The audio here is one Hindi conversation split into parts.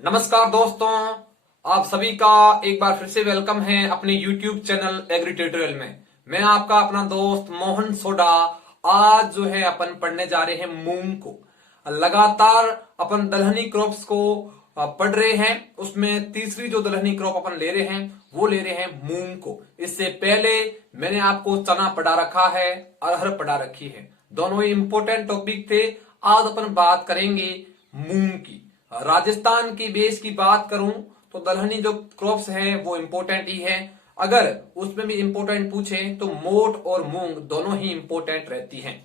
नमस्कार दोस्तों, आप सभी का एक बार फिर से वेलकम है अपने YouTube चैनल एग्री ट्यूटोरियल में। मैं आपका अपना दोस्त मोहन सोडा। आज जो है अपन पढ़ने जा रहे हैं मूंग को। लगातार अपन दलहनी क्रॉप्स को पढ़ रहे हैं। उसमें तीसरी जो दलहनी क्रॉप अपन ले रहे हैं वो ले रहे हैं मूंग को। इससे पहले मैंने आपको चना पढ़ा रखा है, अरहर पढ़ा रखी है। दोनों ही इंपॉर्टेंट टॉपिक थे। आज अपन बात करेंगे मूंग की। राजस्थान की बेस की बात करूं तो दलहनी जो क्रॉप्स हैं वो इंपॉर्टेंट ही है। अगर उसमें भी इंपॉर्टेंट पूछे तो मोट और मूंग दोनों ही इंपॉर्टेंट रहती हैं।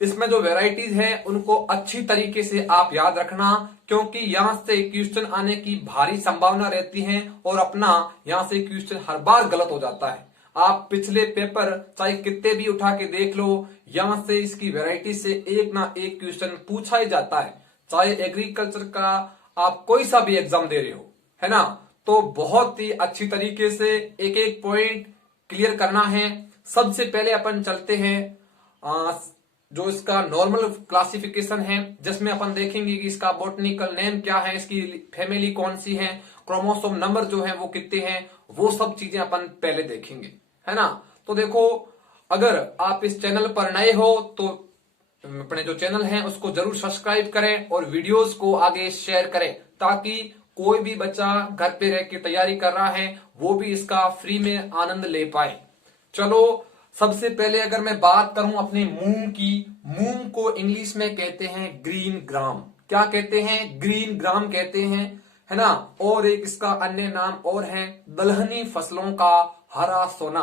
इसमें जो वेराइटीज हैं उनको अच्छी तरीके से आप याद रखना, क्योंकि यहां से क्वेश्चन आने की भारी संभावना रहती है और अपना यहां से क्वेश्चन हर बार गलत हो जाता है। आप पिछले पेपर चाहे कितने भी उठा के देख लो, यहां से इसकी वेराइटी से एक ना एक क्वेश्चन पूछा ही जाता है। चाहे एग्रीकल्चर का आप कोई सा भी एग्जाम दे रहे हो, है ना, तो बहुत ही अच्छी तरीके से एक एक पॉइंट क्लियर करना है। सबसे पहले अपन चलते हैं जो इसका नॉर्मल क्लासिफिकेशन है, जिसमें अपन देखेंगे कि इसका बॉटनिकल नेम क्या है, इसकी फैमिली कौन सी है, क्रोमोसोम नंबर जो है वो कितने हैं, वो सब चीजें अपन पहले देखेंगे, है ना। तो देखो, अगर आप इस चैनल पर नए हो तो अपने जो चैनल है उसको जरूर सब्सक्राइब करें और वीडियोस को आगे शेयर करें, ताकि कोई भी बच्चा घर पे रह के तैयारी कर रहा है वो भी इसका फ्री में आनंद ले पाए। चलो, सबसे पहले अगर मैं बात करूं अपने मूंग की, मूंग को इंग्लिश में कहते हैं ग्रीन ग्राम। क्या कहते हैं? ग्रीन ग्राम कहते हैं, है ना। और एक इसका अन्य नाम और है दलहनी फसलों का हरा सोना।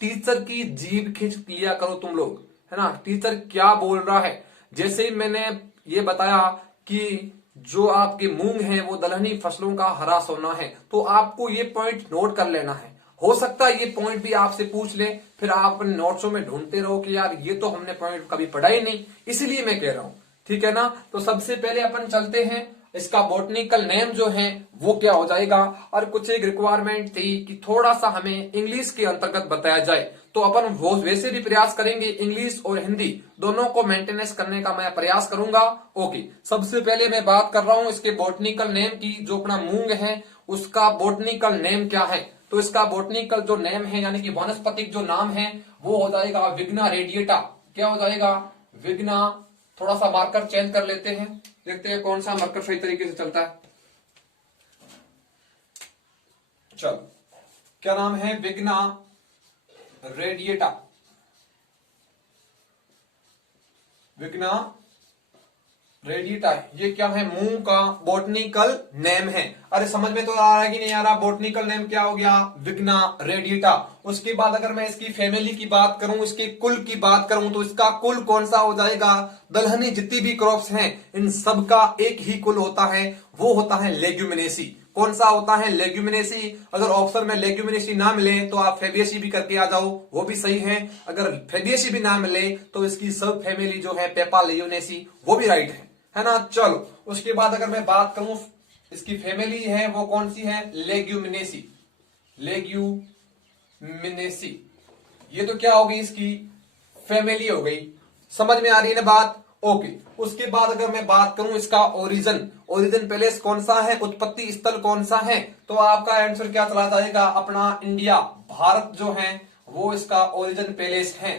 टीचर की जीभ खींच लिया करो तुम लोग, है ना। टीचर क्या बोल रहा है, जैसे ही मैंने ये बताया कि जो आपके मूंग हैं वो दलहनी फसलों का हरा सोना है, तो आपको ये पॉइंट नोट कर लेना है। हो सकता है ये पॉइंट भी आपसे पूछ ले, फिर आप अपने नोट्सों में ढूंढते रहो कि यार ये तो हमने पॉइंट कभी पढ़ा ही नहीं, इसलिए मैं कह रहा हूं, ठीक है ना। तो सबसे पहले अपन चलते हैं, इसका बॉटनिकल नेम जो है वो क्या हो जाएगा। और कुछ एक रिक्वायरमेंट थी कि थोड़ा सा हमें इंग्लिश के अंतर्गत बताया जाए, तो अपन वो वैसे भी प्रयास करेंगे, इंग्लिश और हिंदी दोनों को मेंटेनेंस करने का मैं प्रयास करूंगा। ओके, सबसे पहले मैं बात कर रहा हूं इसके बॉटनिकल नेम की। जो अपना मूंग है उसका बॉटनिकल नेम क्या है, तो इसका बॉटनिकल जो नेम है यानी कि वानस्पतिक जो नाम है वो हो जाएगा विग्ना रेडिएटा। क्या हो जाएगा? विग्ना। थोड़ा सा मार्कर चेंज कर लेते हैं, देखते हैं कौन सा मार्कर सही तरीके से चलता है। चलो, क्या नाम है? विग्ना रेडिएटा। विग्ना रेडिएटा, ये क्या है? मूंग का बॉटनिकल नेम है। अरे समझ में तो आ रहा है कि नहीं आ रहा? बॉटनिकल नेम क्या हो गया? विग्ना रेडिएटा। उसके बाद अगर मैं इसकी फैमिली की बात करूं, इसके कुल की बात करूं, तो इसका कुल कौन सा हो जाएगा? दलहनी जितनी भी क्रॉप्स हैं इन सब का एक ही कुल होता है, वो होता है लेग्यूमिनेसी। कौन सा होता है? लेग्यूमिनेसी। अगर ऑप्शन में लेग्यूमिनेसी ना मिले तो आप फेबियसी भी करके आ जाओ, वो भी सही है। अगर फेबियसी भी ना मिले तो इसकी सब फैमिली जो है पेपालेयूनेसी, वो भी राइट है ना। चलो, उसके बाद अगर मैं बात करूं इसकी फैमिली है वो कौन सी है? लेग्यूमिनेसी। लेग्यूमिनेसी, ये तो क्या हो गई? इसकी फैमिली हो गई। समझ में आ रही है ना बात? ओके। उसके बाद अगर मैं बात करूं इसका ओरिजिन, ओरिजिन प्लेस कौन सा है, उत्पत्ति स्थल कौन सा है, तो आपका आंसर क्या चला जाएगा? अपना इंडिया, भारत जो है वो इसका ओरिजिन प्लेस है।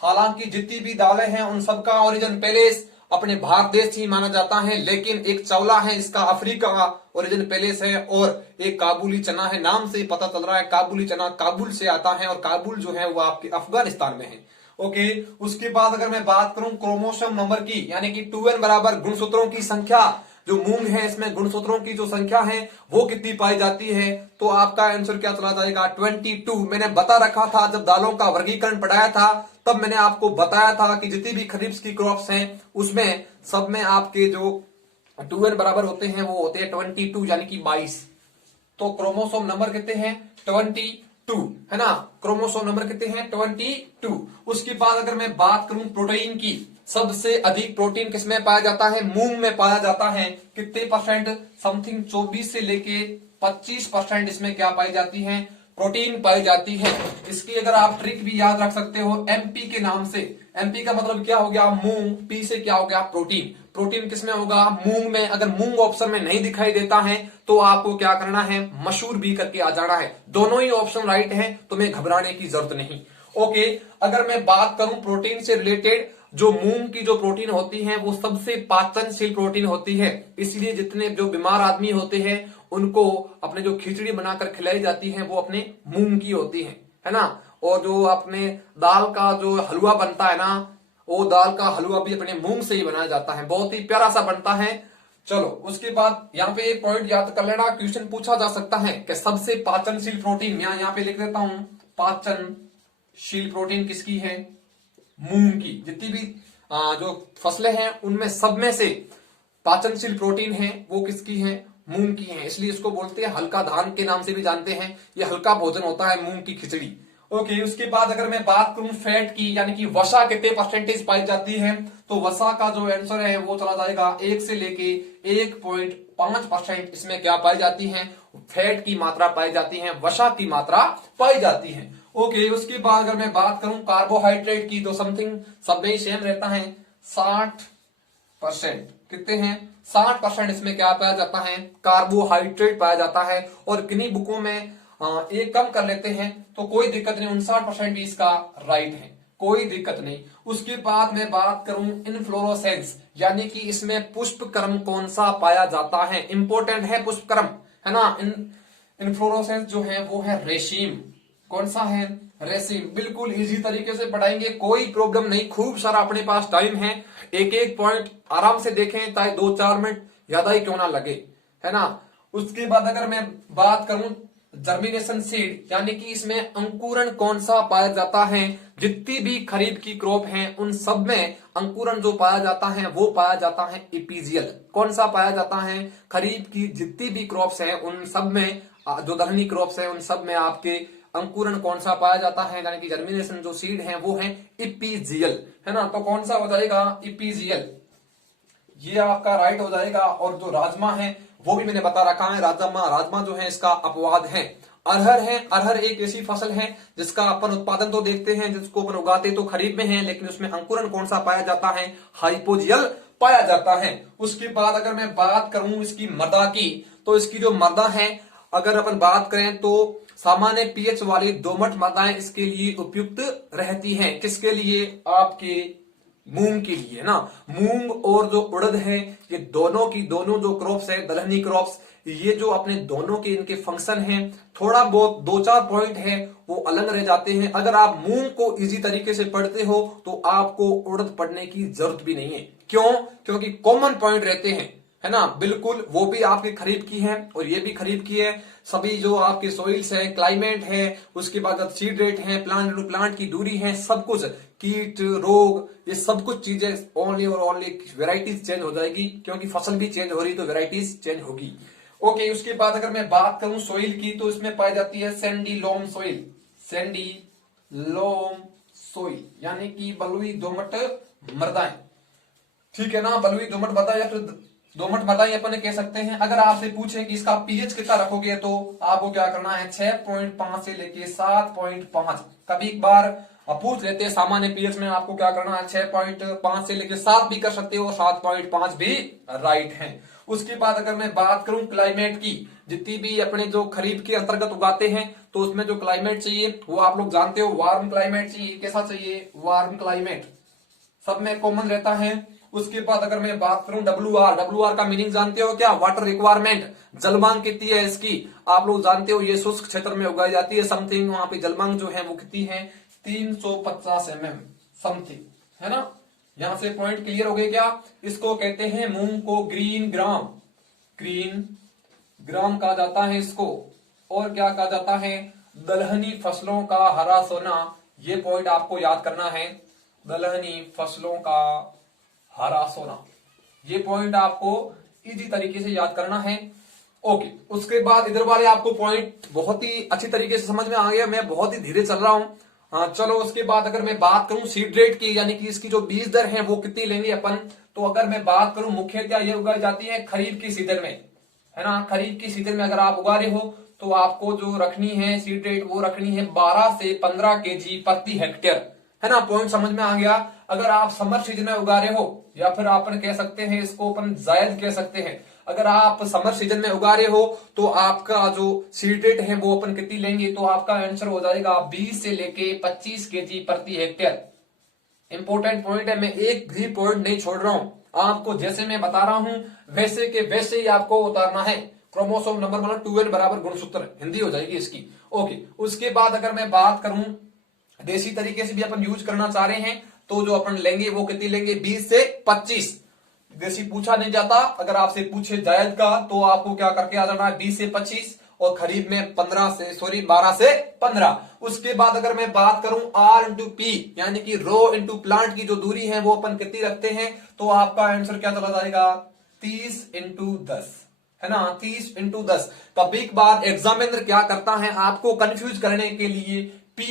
हालांकि जितनी भी दालें हैं उन सबका ओरिजिन प्लेस अपने भारत देश ही माना जाता है, लेकिन एक चावला है इसका अफ्रीका का ओरिजिन प्लेस है, और एक काबुली चना है। नाम से ही पता चल रहा है काबुली चना काबुल से आता है, और काबुल जो है वो आपके अफगानिस्तान में है। ओके। उसके बाद अगर मैं बात करूं क्रोमोसोम नंबर की, यानी कि 2n बराबर गुणसूत्रों की संख्या, जो मूंग है इसमें गुणसूत्रों की जो संख्या है वो कितनी पाई जाती है, तो आपका आंसर क्या चला जाएगा? 22। मैंने बता रखा था जब दालों का वर्गीकरण पढ़ाया था, तब मैंने आपको बताया था कि जितनी भी खरीफ की क्रॉप्स हैं उसमें सब में आपके जो 2n बराबर होते हैं वो होते हैं 22, यानी कि 22। तो क्रोमोसोम नंबर कितने हैं? 22, है ना। क्रोमोसोम नंबर कितने हैं? 22। उसके बाद अगर मैं बात करूं प्रोटीन की, सबसे अधिक प्रोटीन किसमें पाया जाता है? मूंग में पाया जाता है। कितने परसेंट? समथिंग 24 से लेके 25% इसमें क्या पाई जाती है? प्रोटीन पाई जाती है। इसकी अगर आप ट्रिक भी याद रख सकते हो एमपी के नाम से। एमपी का मतलब क्या हो गया, मूंग, पी से क्या हो गया, प्रोटीन। प्रोटीन किसमें होगा, मूंग में। अगर मूंग ऑप्शन में नहीं दिखाई देता है तो आपको क्या करना है, मसूर भी करके आ जाना है। दोनों ही ऑप्शन राइट है, तुम्हें घबराने की जरूरत नहीं। ओके, अगर मैं बात करूं प्रोटीन से रिलेटेड, जो मूंग की जो प्रोटीन होती है वो सबसे पाचनशील प्रोटीन होती है। इसलिए जितने जो बीमार आदमी होते हैं उनको अपने जो खिचड़ी बनाकर खिलाई जाती है वो अपने मूंग की होती है ना। और जो अपने दाल का जो हलवा बनता है ना, वो दाल का हलवा भी अपने मूंग से ही बनाया जाता है, बहुत ही प्यारा सा बनता है। चलो उसके बाद यहाँ पे एक पॉइंट याद कर लेना, क्वेश्चन पूछा जा सकता है कि सबसे पाचनशील प्रोटीन, मैं यहाँ पे लिख देता हूं, पाचनशील प्रोटीन किसकी है, मूंग की। जितनी भी जो फसलें हैं उनमें सब में से पाचनशील प्रोटीन है वो किसकी है, मूंग की है। इसलिए इसको बोलते हैं हल्का धान के नाम से भी जानते हैं। ये हल्का भोजन होता है मूंग की खिचड़ी। ओके, उसके बाद अगर मैं बात करूं फैट की, यानी कि वसा कितने परसेंटेज पाई जाती है, तो वसा का जो आंसर है वो चला जाएगा 1 से लेके 1.5%। इसमें क्या पाई जाती है, फैट की मात्रा पाई जाती है, वसा की मात्रा पाई जाती है। ओके, उसके बाद अगर मैं बात करूं कार्बोहाइड्रेट की, तो समथिंग सब में ही सेम रहता है, 60%। कितने हैं, 60% इसमें क्या पाया जाता है, कार्बोहाइड्रेट पाया जाता है। और किन्हीं बुकों में एक कम कर लेते हैं तो कोई दिक्कत नहीं, 59% भी इसका राइट है, कोई दिक्कत नहीं। उसके बाद मैं बात करूं इनफ्लोरोसेंस, यानी कि इसमें पुष्पक्रम कौन सा पाया जाता है, इंपॉर्टेंट है पुष्पक्रम, है ना। इनफ्लोरोसेंस जो है वो है रेशीम। कौन सा है, रेशीम। बिल्कुल इजी तरीके से पढ़ाएंगे, कोई प्रॉब्लम नहीं, खूब सारा अपने पास टाइम है। एक एक पॉइंट आराम से देखें, चाहे 2-4 मिनट ज्यादा ही क्यों ना लगे, है ना। उसके बाद अगर मैं बात करूं जर्मिनेशन सीड, यानी कि इसमें अंकुरण कौन सा पाया जाता है, जितनी भी खरीफ की क्रॉप हैं उन सब में अंकुरण जो पाया जाता है वो पाया जाता है इपीजियल। कौन सा पाया जाता है, खरीफ की जितनी भी क्रॉप्स हैं उन सब में, जो दलहनी क्रॉप्स हैं उन सब में आपके अंकुरण कौन सा पाया जाता है, यानी कि जर्मिनेशन जो सीड है वो है इपीजियल, है ना। तो कौन सा हो जाएगा, इपीजियल, ये आपका राइट हो जाएगा। और जो राजमा है वो भी मैंने बता रखा है, राजमा, राजमा जो है इसका अपवाद है। अरहर है, अरहर एक ऐसी फसल है जिसका अपन उत्पादन तो देखते हैं, जिसको अपन उगाते तो खरीफ में है, लेकिन उसमें अंकुरण कौन सा पाया जाता है, हाइपोजियल पाया जाता है। उसके बाद अगर मैं बात करूं इसकी मृदा की, तो इसकी जो मृदा है अगर अपन बात करें तो सामान्य पीएच वाली दोमट मृदाएं इसके लिए उपयुक्त रहती हैं। किसके लिए, आपके मूंग के लिए, ना। मूंग और जो उड़द है, ये दोनों की दोनों जो क्रॉप्स है, दलहनी क्रॉप्स, ये जो अपने दोनों के इनके फंक्शन हैं, थोड़ा बहुत 2-4 पॉइंट है वो अलग रह जाते हैं। अगर आप मूंग को इजी तरीके से पढ़ते हो तो आपको उड़द पढ़ने की जरूरत भी नहीं है। क्यों, क्योंकि कॉमन पॉइंट रहते हैं, है ना। बिल्कुल, वो भी आपके खरीफ की है और ये भी खरीफ की है। सभी जो आपके सोइल्स है, क्लाइमेट है, उसके बाद सीड रेट है, प्लांट टू प्लांट की दूरी है, सब कुछ, कीट रोग, ये सब कुछ चीजें ओनली और ओनली वेराइटीज चेंज हो जाएगी, क्योंकि फसल भी चेंज हो रही तो वेराइटीज चेंज होगी। ओके, उसके बाद अगर मैं बात करूं सोइल की, तो इसमें पाई जाती है सैंडी लोम सोइल, सैंडी लोम सोइल, यानी कि बलुई दोमट मृदाएं, ठीक है ना। बलुई दोमट मृदा या फिर दोमट मृदाएं अपन कह सकते हैं। अगर आपसे पूछे कि इसका पीएच कितना रखोगे, तो आपको क्या करना है, 6.5 से लेके 7.5। कभी एक बार पूछ लेते हैं सामान्य पीएच में, आपको क्या करना है, 6.5 से लेके 7 भी कर सकते हो, 7.5 भी राइट है। उसके बाद अगर मैं बात करूं क्लाइमेट की, जितनी भी अपने जो खरीफ के अंतर्गत उगाते हैं तो उसमें जो क्लाइमेट चाहिए वो आप लोग जानते हो, वार्म क्लाइमेट चाहिए। कैसा चाहिए, वार्म क्लाइमेट, सब में कॉमन रहता है। उसके बाद अगर मैं बात करूं WR का मीनिंग जानते हो क्या, वाटर रिक्वायरमेंट, जलमांग कितनी है इसकी, आप लोग जानते हो। ये शुष्क क्षेत्र में उगाई जाती है, समथिंग वहां पे जलमांग जो है वो कितनी है, 350 mm समथिंग, है ना। यहां से पॉइंट क्लियर हो गए क्या। इसको कहते हैं मूंग को ग्रीन ग्राम, ग्रीन ग्राम कहा जाता है इसको। और क्या कहा जाता है, दलहनी फसलों का हरा सोना, ये पॉइंट आपको याद करना है, दलहनी फसलों का हरा सोना, ये पॉइंट आपको इजी तरीके से याद करना है। ओके, उसके बाद इधर वाले आपको पॉइंट बहुत ही अच्छी तरीके से समझ में आ गया, मैं बहुत ही धीरे चल रहा हूं। हाँ चलो, उसके बाद अगर मैं बात करूं सीड रेट की, यानी कि इसकी जो बीज दर है वो कितनी लेंगे अपन, तो अगर मैं बात करूं मुख्यतः ये उगाई जाती है खरीफ की सीजन में, है ना। खरीफ की सीजन में अगर आप उगा रहे हो तो आपको जो रखनी है सीड रेट वो रखनी है 12 से 15 केजी प्रति हेक्टेयर, है ना। पॉइंट समझ में आ गया। अगर आप समर सीजन में उगा रहे हो, या फिर अपन कह सकते हैं इसको अपन जायद कह सकते हैं, अगर आप समर सीजन में उगा रहे हो तो आपका जो सीड रेट है वो अपन कितनी लेंगे, तो आपका आंसर हो जाएगा 20 से लेके 25 केजी प्रति हेक्टेयर। इंपॉर्टेंट पॉइंट है, मैं एक भी पॉइंट नहीं छोड़ रहा हूं, आपको जैसे मैं बता रहा हूं वैसे के वैसे ही आपको उतारना है। क्रोमोसोम नंबर मतलब 2n बराबर गुणसूत्र, हिंदी हो जाएगी इसकी। ओके, उसके बाद अगर मैं बात करूं देसी तरीके से भी अपन यूज करना चाह रहे हैं तो जो अपन लेंगे वो कितनी लेंगे, 20 से 25। देसी पूछा नहीं जाता, अगर आपसे पूछे जायद का तो आपको क्या करके आ जाना है, 20 से 25, और खरीद में 12 से 15। उसके बाद अगर मैं बात करूं R इंटू पी यानी कि रो इंटू प्लांट की जो दूरी है वो अपन कितनी रखते हैं, तो आपका आंसर क्या चला जाएगा, 30 इंटू 10, है ना, 30 इंटू 10। कभी बार एग्जामिनर क्या करता है, आपको कंफ्यूज करने के लिए P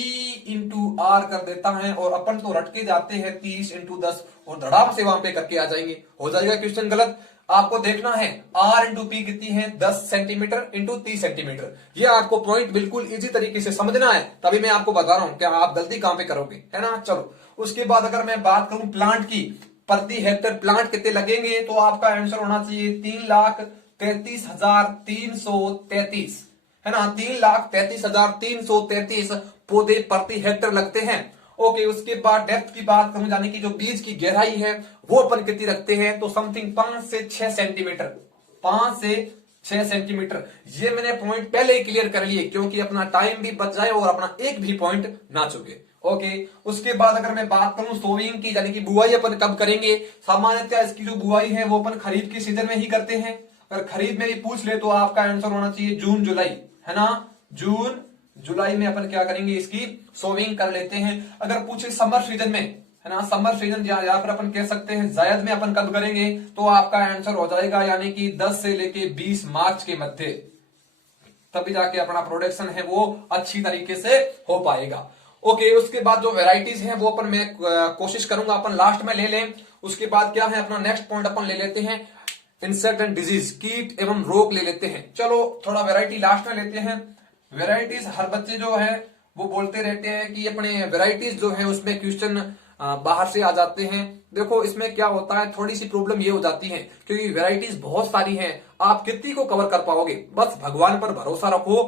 इंटू आर कर देता है, और अपन तो रटके जाते हैं 30 इंटू 10 और धड़ाम से वहां पे करके आ जाएंगे, हो जाएगा क्वेश्चन गलत। आपको देखना है R इंटू पी कितनी है, 10 सेंटीमीटर इंटू 30 सेंटीमीटर। ये आपको पॉइंट बिल्कुल इजी तरीके से समझना है, तभी मैं आपको बता रहा हूं क्या आप गलती कहां पे करोगे, है ना। चलो, उसके बाद अगर मैं बात करूं प्लांट की, प्रति हेक्टेयर प्लांट कितने लगेंगे, तो आपका आंसर होना चाहिए 3,33,333, है ना, 3,33,333 पौधे प्रति हेक्टेयर लगते हैं। ओके, उसके बाद डेप्थ की बात करूं, यानी कि जो बीज की गहराई है वो अपन कितनी रखते हैं, तो समथिंग 5 से 6 सेंटीमीटर, 5 से 6 सेंटीमीटर। ये मैंने पॉइंट पहले ही क्लियर कर लिए क्योंकि अपना टाइम भी बच जाए और अपना एक भी पॉइंट ना चुके। ओके, उसके बाद अगर मैं बात करूं सोविंग की, यानी कि बुआई अपन कब करेंगे, सामान्यतः इसकी जो बुआई है वो अपन खरीद के सीजन में ही करते हैं। अगर खरीद में भी पूछ ले तो आपका आंसर होना चाहिए जून जुलाई, है ना, जून जुलाई में अपन क्या करेंगे, इसकी सोविंग कर लेते हैं। अगर पूछे समर सीजन में, है ना, समर सीजन या फिर अपन कह सकते हैं जायद में अपन कब करेंगे, तो आपका आंसर हो जाएगा यानी कि 10 से लेके 20 मार्च के मध्य, तभी जाके अपना प्रोडक्शन है वो अच्छी तरीके से हो पाएगा। ओके, उसके बाद जो वेराइटीज हैं वो अपन मैं कोशिश करूंगा अपन लास्ट में ले लें। उसके बाद क्या है अपना नेक्स्ट पॉइंट अपन ले लेते हैं इंसेक्ट एंड डिजीज, कीट एवं रोग ले लेते हैं। चलो थोड़ा वेराइटी लास्ट में लेते हैं। वेराइटीज हर बच्चे जो है वो बोलते रहते हैं कि अपने वेराइटीज जो है उसमें क्वेश्चन बाहर से आ जाते हैं। देखो इसमें क्या होता है, थोड़ी सी प्रॉब्लम ये हो जाती है क्योंकि वेराइटीज बहुत सारी हैं, आप कितनी को कवर कर पाओगे। बस भगवान पर भरोसा रखो,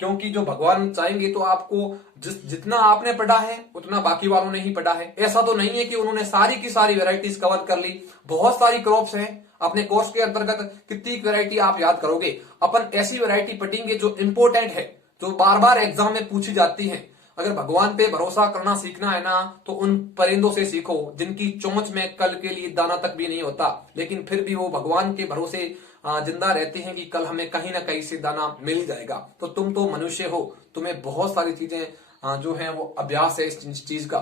क्योंकि जो भगवान चाहेंगे तो आपको जितना आपने पढ़ा है उतना बाकी वालों ने ही पढ़ा है। ऐसा तो नहीं है कि उन्होंने सारी की सारी वेराइटीज कवर कर ली, बहुत सारी क्रॉप्स हैं अपने कोर्स के अंतर्गत, कितनी वैरायटी आप याद करोगे। अपन ऐसी वैरायटी पढ़ेंगे जो इंपोर्टेंट है, जो बार बार एग्जाम में पूछी जाती है। अगर भगवान पे भरोसा करना सीखना है ना तो उन परिंदों से सीखो जिनकी चोंच में कल के लिए दाना तक भी नहीं होता, लेकिन फिर भी वो भगवान के भरोसे जिंदा रहते हैं कि कल हमें कहीं ना कहीं से दाना मिल ही जाएगा। तो तुम तो मनुष्य हो, तुम्हें बहुत सारी चीजें जो है वो अभ्यास है इस चीज का,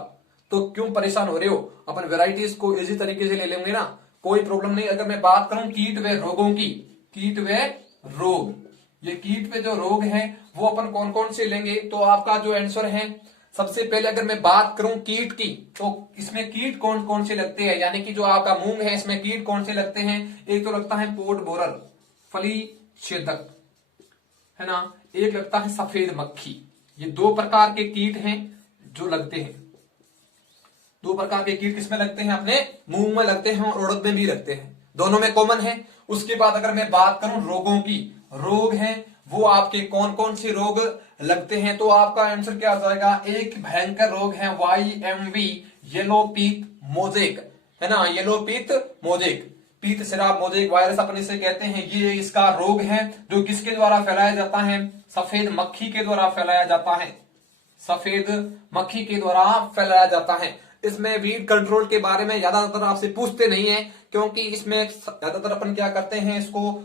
तो क्यों परेशान हो रहे हो। अपन वेराइटीज को इजी तरीके से ले लेंगे ना, कोई प्रॉब्लम नहीं। अगर मैं बात करूं कीट व रोगों की, कीट व रोग, ये कीट पे जो रोग हैं वो अपन कौन कौन से लेंगे, तो आपका जो आंसर है सबसे पहले अगर मैं बात करूं कीट की, तो इसमें कीट कौन कौन से लगते हैं, यानी कि जो आपका मूंग है इसमें कीट कौन से लगते हैं। एक तो लगता है पोट बोरर, फली छेदक, है ना, एक लगता है सफेद मक्खी। ये दो प्रकार के कीट हैं जो लगते हैं। दो प्रकार के कीट किसमें लगते हैं, अपने मूंग में लगते हैं और उड़द में भी लगते हैं, दोनों में कॉमन है। उसके बाद अगर मैं बात करूं रोगों की, रोग हैं वो आपके कौन कौन से रोग लगते हैं, तो आपका आंसर क्या आ जाएगा, एक भयंकर रोग है YMV, येलो पीत मोजेक, है ना, येलो पीत मोजेक, पीत शराब मोजेक वायरस अपन इसे कहते हैं। ये इसका रोग है जो किसके द्वारा फैलाया जाता है, सफेद मक्खी के द्वारा फैलाया जाता है, सफेद मक्खी के द्वारा फैलाया जाता है। इसमें वीड कंट्रोल के बारे में ज्यादातर आपसे पूछते नहीं है, क्योंकि इसमें ज्यादातर अपन क्या करते हैं इसको,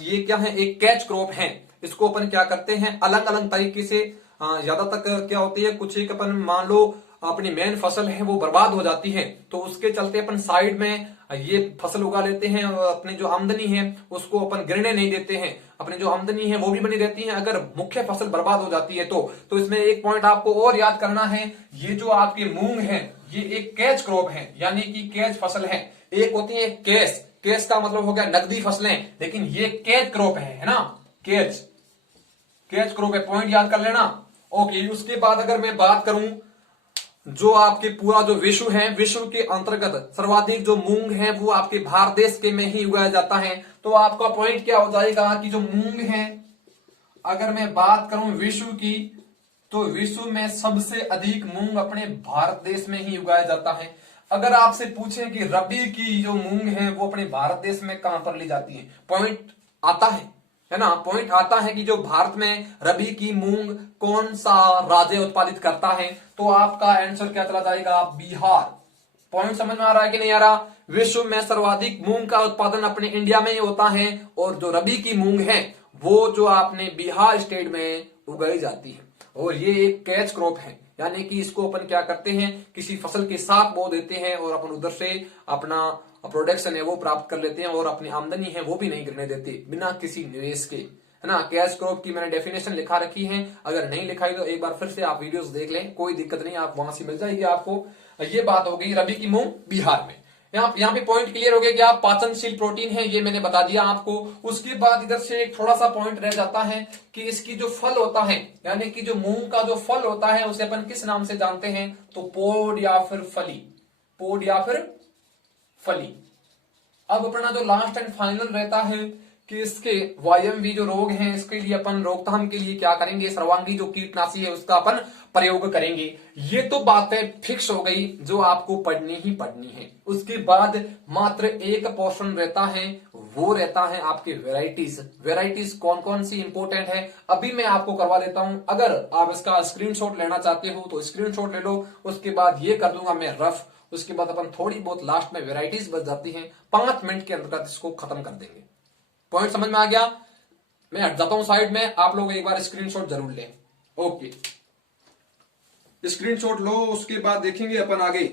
ये क्या है, एक कैच क्रॉप है, इसको अपन क्या करते हैं अलग अलग तरीके से, ज्यादा तक क्या होती है, कुछ एक अपन मान लो अपनी मेन फसल है वो बर्बाद हो जाती है तो उसके चलते अपन साइड में ये फसल उगा लेते हैं, अपनी जो आमदनी है उसको अपन गिरने नहीं देते हैं, अपनी जो आमदनी है वो भी बनी रहती है अगर मुख्य फसल बर्बाद हो जाती है तो इसमें एक पॉइंट आपको और याद करना है, ये जो आपके मूंग है ये एक कैच क्रॉप है, यानी कि कैच फसल है। एक होती है कैश, कैश का मतलब हो गया नकदी फसलें, लेकिन ये कैच क्रॉप है ना, कैच कैच क्रॉप है, पॉइंट याद कर लेना। ओके, उसके बाद अगर मैं बात करूं जो आपके पूरा जो विश्व है, विश्व के अंतर्गत सर्वाधिक जो मूंग है वो आपके भारत देश के में ही उगाया जाता है। तो आपका पॉइंट क्या हो जाएगा कि जो मूंग है, अगर मैं बात करूं विश्व की, तो विश्व में सबसे अधिक मूंग अपने भारत देश में ही उगाया जाता है। अगर आपसे पूछें कि रबी की जो मूंग है वो अपने भारत देश में कहां पर ली जाती है, पॉइंट आता है ना, पॉइंट आता है कि जो भारत में रबी की मूंग कौन सा राज्य उत्पादित करता है, तो आपका आंसर क्या चला जाएगा, बिहार। पॉइंट समझ में आ रहा है कि नहीं आ रहा? विश्व में सर्वाधिक मूंग का उत्पादन अपने इंडिया में ही होता है, और जो रबी की मूंग है वो जो आपने बिहार स्टेट में उगाई जाती है। और ये एक कैच क्रॉप है, यानी कि इसको अपन क्या करते हैं, किसी फसल के साथ बो देते हैं और अपन उधर से अपना प्रोडक्शन है वो प्राप्त कर लेते हैं, और अपनी आमदनी है वो भी नहीं गिरने देते बिना किसी निवेश के, है ना। कैच क्रॉप की मैंने डेफिनेशन लिखा रखी है, अगर नहीं लिखाई तो एक बार फिर से आप वीडियोस देख लें, कोई दिक्कत नहीं, आप वहां से मिल जाएगी आपको। ये बात हो गई रबी की मूंग बिहार में। यहाँ पे पॉइंट क्लियर हो गया कि आप पाचनशील प्रोटीन है, ये मैंने बता दिया आपको। उसके बाद इधर से एक थोड़ा सा पॉइंट रह जाता है कि इसकी जो फल होता है, यानी कि जो मूंग का जो फल होता है उसे अपन किस नाम से जानते हैं, तो पोड या फिर फली, पोड या फिर फली। अब अपना जो लास्ट एंड फाइनल रहता है कि इसके वायमवी जो रोग हैं, इसके लिए अपन रोकथाम के लिए क्या करेंगे, सर्वांगी जो कीटनाशी है उसका अपन प्रयोग करेंगे। ये तो बातें फिक्स हो गई जो आपको पढ़नी ही पढ़नी है। उसके बाद मात्र एक पोर्शन रहता है, वो रहता है आपके वेराइटीज। वेराइटीज कौन कौन सी इंपोर्टेंट है अभी मैं आपको करवा देता हूं। अगर आप इसका स्क्रीनशॉट लेना चाहते हो तो स्क्रीनशॉट ले लो, उसके बाद ये कर दूंगा मैं रफ, उसके बाद अपन थोड़ी बहुत लास्ट में वेराइटीज बच जाती हैं, 5 मिनट के अंतर्गत इसको खत्म कर देंगे। पॉइंट समझ में आ गया? मैं हट जाता हूं साइड में, आप लोग एक बार स्क्रीनशॉट जरूर लें। ओके, स्क्रीनशॉट लो, उसके बाद देखेंगे अपन आगे।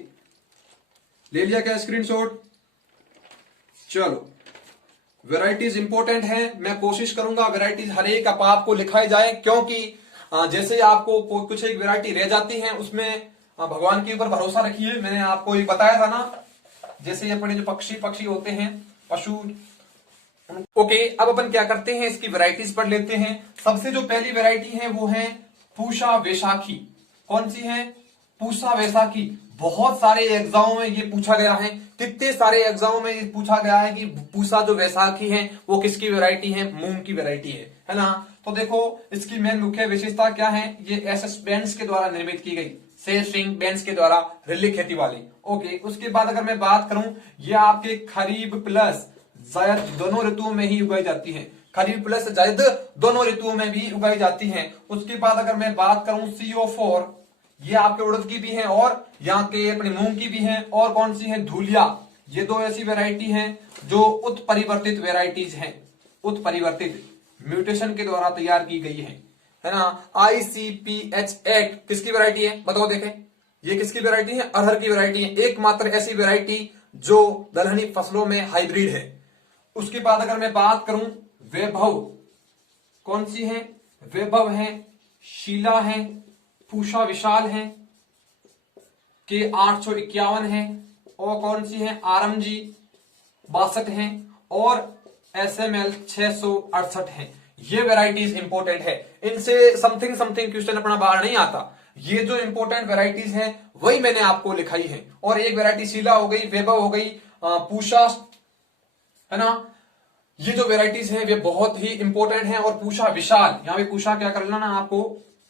ले लिया क्या स्क्रीनशॉट? चलो, वेराइटीज इंपॉर्टेंट है, मैं कोशिश करूंगा वेराइटीज हर एक आपको लिखाई जाए, क्योंकि जैसे आपको कुछ एक वेराइटी रह जाती है उसमें भगवान के ऊपर भरोसा रखिए। मैंने आपको एक बताया था ना, जैसे अपने जो पक्षी होते हैं, पशु। ओके, अब अपन क्या करते हैं, इसकी वैरायटीज पढ़ लेते हैं। सबसे जो पहली वैरायटी है वो है पूषा वैशाखी। कौन सी है? पूषा वैशाखी। बहुत सारे एग्जामों में ये पूछा गया है, कितने सारे एग्जामों में ये पूछा गया है कि पूषा जो वैशाखी है वो किसकी वैरायटी है, मूंग की वैरायटी है ना। तो देखो इसकी मेन मुख्य विशेषता क्या है, ये एसएस बेंस के द्वारा निर्मित की गई, सेस्ट्रिंग बेंस के द्वारा रिले खेती वाली। ओके, उसके बाद अगर मैं बात करूं, ये आपके खरीफ प्लस जायद दोनों ऋतुओं में ही उगाई जाती है, खरीफ प्लस जायद दोनों ऋतुओं में भी उगाई जाती है। उसके बाद अगर मैं बात करूं CO4, ये आपके उड़द की भी है और यहाँ के अपने मूंग की भी है, और कौन सी है, धूलिया। ये दो ऐसी वैरायटी हैं जो उत्परिवर्तित वैरायटीज हैं, उत्परिवर्तित म्यूटेशन के द्वारा तैयार की गई है ना। ICPH एक्ट किसकी वैरायटी है, बताओ देखें, ये किसकी वैरायटी है, अरहर की वैरायटी है, एकमात्र ऐसी वैरायटी जो दलहनी फसलों में हाइब्रिड है। उसके बाद अगर मैं बात करूं वैभव, कौन सी है, वैभव है, शीला है, पूषा विशाल है, के 851 है, और कौन सी है, RMG 62 है, और SML 668 है। ये वेराइटीज इंपॉर्टेंट है, इनसे समथिंग क्वेश्चन अपना बाहर नहीं आता। ये जो इंपॉर्टेंट वेराइटीज हैं वही मैंने आपको लिखाई है। और एक वेराइटी शीला हो गई, वैभव हो गई, पूषा, है ना। ये जो वेराइटीज हैं वे बहुत ही इंपॉर्टेंट हैं। और पूषा विशाल, यहां पे पूषा क्या कर लेना, आपको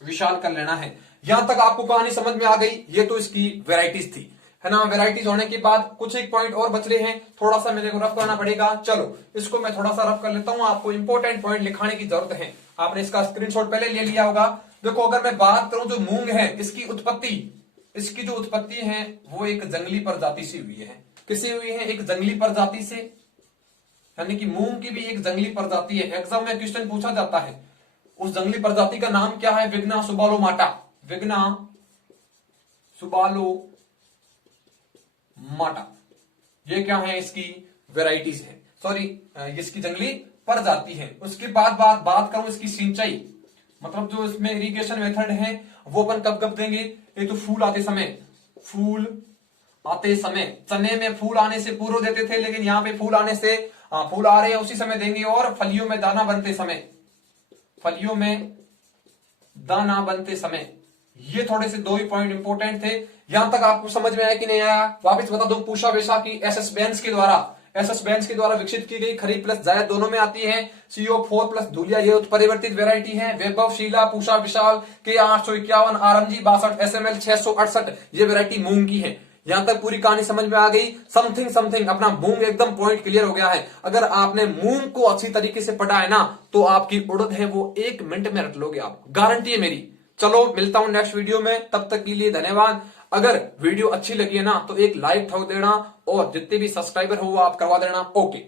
विशाल कर लेना है। यहां तक आपको कहानी समझ में आ गई, ये तो इसकी वेराइटीज थी, है ना। वेराइटीज होने के बाद कुछ एक पॉइंट और बच रहे हैं, थोड़ा सा मेरे को रफ करना पड़ेगा। चलो इसको मैं थोड़ा सा रफ कर लेता हूं, आपको इंपॉर्टेंट पॉइंट लिखाने की जरूरत है। आपने इसका स्क्रीनशॉट पहले ले लिया होगा। देखो अगर मैं बात करूं जो मूंग है, इसकी जो उत्पत्ति है वो एक जंगली प्रजाति से हुई है। किसी हुई है, एक जंगली प्रजाति से, यानी कि मूंग की भी एक जंगली प्रजाति है। एग्जाम में क्वेश्चन पूछा जाता है, उस जंगली प्रजाति का नाम क्या है, विग्ना सुबालोमाटा, विग्ना सुबालोमाटा। ये क्या है, इसकी वेराइटीज है, सॉरी इसकी जंगली प्रजाति है। उसके बाद बात करूं इसकी सिंचाई, मतलब जो इसमें इरिगेशन मेथड है वो अपन कब देंगे, ये तो फूल आते समय, चने में फूल आने से पूर्व देते थे, लेकिन यहाँ पे फूल आने से फूल आ रहे हैं उसी समय देंगे। और फलियों में दाना बनते समय, फलियों में दाना बनते समय। ये थोड़े से दो ही पॉइंट इंपॉर्टेंट थे। यहां तक आपको समझ में आया कि नहीं आया? वापस बता दूं, पूषा वेशा की एसएस बेंस के द्वारा विकसित की गई खरीफ प्लस जायद दोनों में आती है। CO4 प्लस धुलिया ये उत्परिवर्तित वेरायटी है। वैभव, शीला, पूषा, विशाल के 851, RMG 62, SML 668 ये वेरायटी मूंग की है। यहां तक पूरी कहानी समझ में आ गई। समथिंग अपना मूंग एकदम पॉइंट क्लियर हो गया है। अगर आपने मूंग को अच्छी तरीके से पढ़ा है ना, तो आपकी उड़द है वो 1 मिनट में रट लोगे आप, गारंटी है मेरी। चलो मिलता हूं नेक्स्ट वीडियो में, तब तक के लिए धन्यवाद। अगर वीडियो अच्छी लगी है ना, तो एक लाइक ठोक देना और जितने भी सब्सक्राइबर हो वो आप करवा देना। ओके।